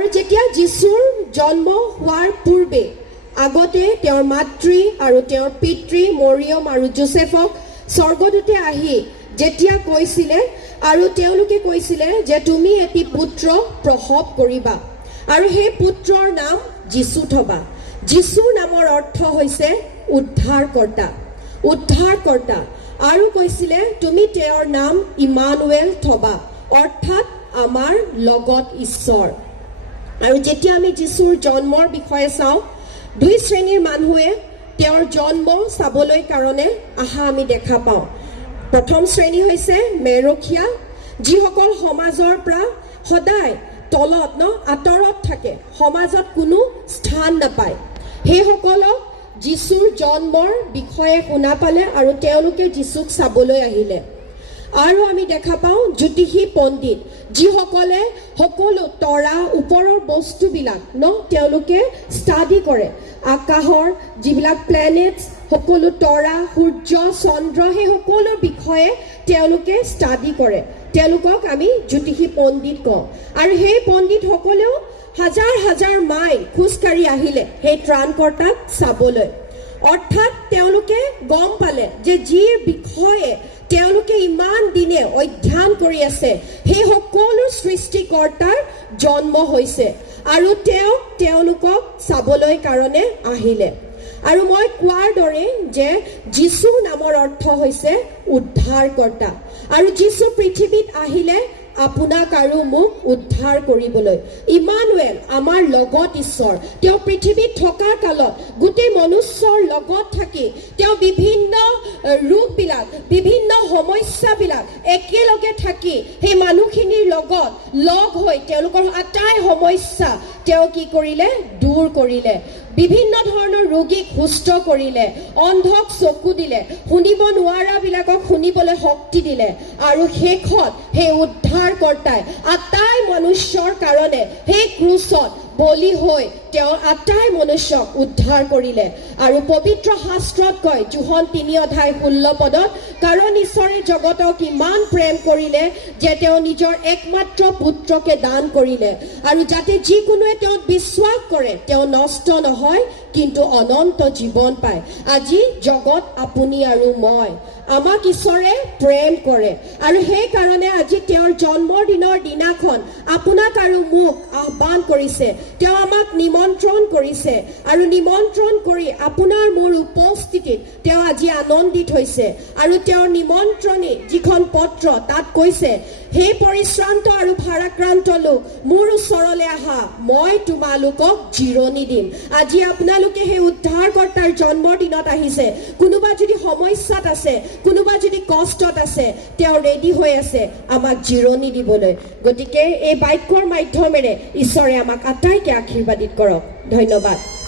আৰু যেতিয়া যীশুৰ জন্ম হোৱাৰ পূৰ্বে, আগতে তেওঁৰ মাতৃ আৰু তেওঁৰ পিতৃ মৰিয়ম আৰু জোচেফক স্বৰ্গদূতে আহি যেতিয়া কৈছিলে আৰু তেওঁলোকে কৈছিলে যে তুমি এটি পুত্ৰ প্ৰসৱ কৰিবা আৰু সেই পুত্ৰৰ নাম যীশু থবা। যীশু নামৰ অৰ্থ হৈছে উদ্ধাৰকৰ্তা। উদ্ধাৰকৰ্তা। আৰু কৈছিলে, তুমি তেওঁৰ নাম ইমানুৱেল থবা, অৰ্থাৎ আমাৰ লগত ঈশ্বৰ। আৰু যেতিয়া আমি যীশুৰ জন্মৰ বিষয়ে চাওঁ দুই শ্ৰেণীৰ মানুহে তেওঁৰ জন্ম চাবলৈ কাৰণে অহা আমি দেখা পাওঁ। প্ৰথম শ্ৰেণী হৈছে মেৰখীয়া যিসকল সমাজৰ পৰা সদায় তলত ন আঁতৰত থাকে সমাজত কোনো স্থান নাপায়। সেইসকলক যীশুৰ জন্মৰ বিষয়ে শুনা পালে আৰু তেওঁলোকে যীশুক চাবলৈ আহিলে। আৰু আমি দেখা পাওঁ জ্যোতিষী পণ্ডিত যিসকলে সকলো তৰা ওপৰৰ বস্তুবিলাক ন তেওঁলোকে ষ্টাডি কৰে। আকাশৰ যিবিলাক প্লেনেটছ সকলো তৰা সূৰ্য চন্দ্ৰ সেই সকলোৰ বিষয়ে তেওঁলোকে ষ্টাডি কৰে। তেওঁলোকক আমি জ্যোতিষী পণ্ডিত কওঁ। আৰু সেই পণ্ডিতসকলেও হাজাৰ হাজাৰ মাইল খোজকাঢ়ি আহিলে সেই ত্ৰাণকৰ্তাক চাবলৈ। অৰ্থাৎ তেওঁলোকে গম পালে যে যিৰ বিষয়ে তেওঁলোকে ইমান দিনে অধ্যয়ন কৰি আছে। সেই সকলো সৃষ্টিকৰ্তাৰ জন্ম হৈছে আৰু তেওঁ তেওঁলোকক চাবলৈ কাৰণে আহিলে। আৰু মই কোৱাৰ দৰে যে যীশু নামৰ অৰ্থ হৈছে উদ্ধাৰকৰ্তা। আৰু যীশু পৃথিৱীত আহিলে আপোনাক আৰু মোক উদ্ধাৰ কৰিবলৈ। ইমানুৱেল, আমাৰ লগত ঈশ্বৰ। তেওঁ পৃথিৱীত থকা কালত গোটেই মনুষ্যৰ লগত থাকি তেওঁ বিভিন্ন ৰোগবিলাক, বিভিন্ন সমস্যাবিলাক একেলগে থাকি সেই মানুহখিনিৰ লগত লগ হৈ তেওঁলোকৰ আটাই সমস্যা তেওঁ কি কৰিলে? দূৰ কৰিলে। বিভিন্ন ধৰণৰ ৰোগীক সুস্থ কৰিলে অন্ধক চকু দিলে শুনিব নোৱাৰাবিলাকক শুনিবলৈ শক্তি দিলে আৰু শেষত সেই উদ্ধাৰকৰ্তাই আটাই মনুষ্যৰ কাৰণে সেই ক্ৰুচত বলি হৈ তেওঁ আটাই মনুষ্যক উদ্ধাৰ কৰিলে। আৰু পবিত্ৰ শাস্ত্ৰত কয় জোহন তিনি অধ্যায় ষোল্ল পদত কাৰণ ঈশ্বৰে জগতক ইমান প্ৰেম কৰিলে যে তেওঁ নিজৰ একমাত্ৰ পুত্ৰকে দান কৰিলে। আৰু যাতে যিকোনোৱে তেওঁক বিশ্বাস কৰে তেওঁ নষ্ট নহয় কিন্তু অনন্ত জীৱন পায়। আজি জগত আপুনি আৰু মই। আমাক ঈশ্বৰে প্ৰেম কৰে। আৰু সেইকাৰণে আজি তেওঁৰ জন্মদিনৰ দিনাখন আপোনাক আৰু মোক আহ্বান কৰিছে। তেওঁ আমাক নিমন্ত্ৰণ কৰিছে। আৰু নিমন্ত্ৰণ কৰি আপোনাৰ মোৰ উপস্থিতিত তেওঁ আজি আনন্দিত হৈছে। আৰু তেওঁৰ নিমন্ত্ৰণী যিখন পত্ৰ তাত কৈছে সেই পৰিশ্ৰান্ত আৰু ভাৰাক্ৰান্ত লোক, মোৰ ওচৰলৈ আহা। মই তোমালোকক জিৰণি দিম। আজি আপোনালোকে সেই উদ্ধাৰকৰ্তাৰ জন্মৰ দিনত আহিছে। কোনোবা যদি সমস্যাত আছে, কোনোবা যদি কষ্টত আছে, তেওঁ ৰেডি হৈ আছে আমাক জিৰণি দিবলৈ। গতিকে এই বাক্যৰ মাধ্যমেৰে ঈশ্বৰে আমাক আটাইকে আশীৰ্বাদিত কৰক। ধন্যবাদ।